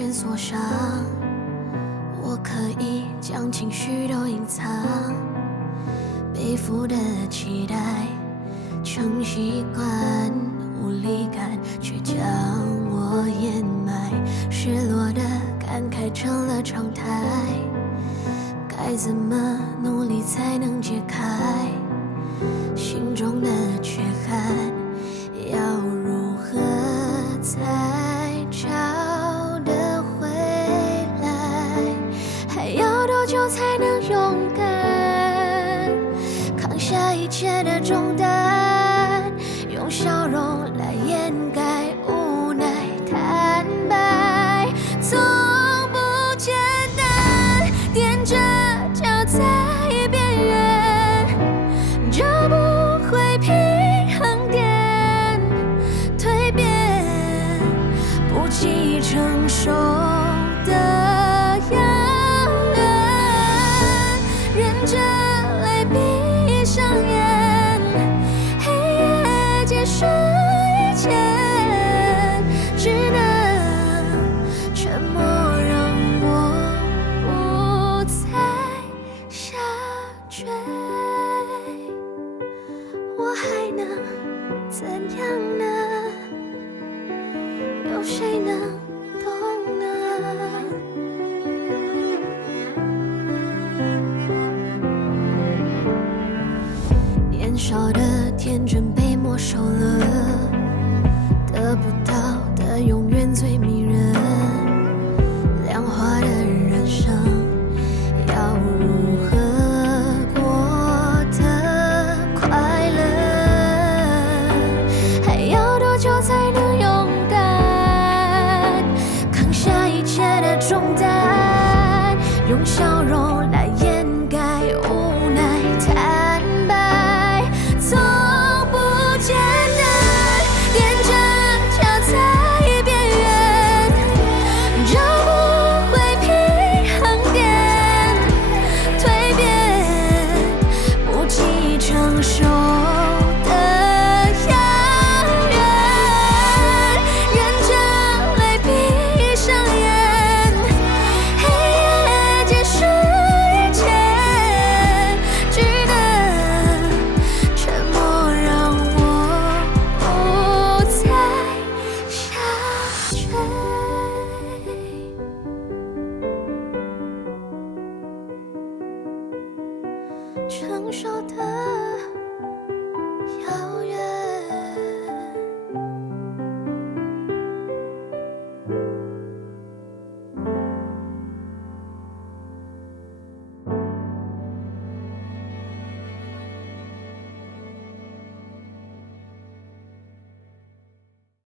全锁上，我可以将情绪都隐藏，背负的期待成习惯，无力感却将我掩埋，失落的感慨成了常态，该怎么努力才能解开心中的缺憾？要如何才找得回来？还要多久才能勇敢扛下一切的重担？用笑容来掩盖无奈，坦白从不简单，踮着脚在边缘，找不回平衡点，蜕变不计承受的遥远，忍着泪闭上眼，黑夜结束以前，只能沉默让我不再下坠。我还能怎样呢？有谁能懂呢？年少的天真被没收了，得不到的永远最迷人，量化的人生要如何过得快乐？还要多久才能勇敢扛下一切的重担？用笑容来掩盖无奈，坦白从不简单，踮着脚在边缘，找不回平衡点，蜕变不计承受的遥远，忍着泪闭上眼，黑夜结束以前，只能沉默让我不再下坠。承受的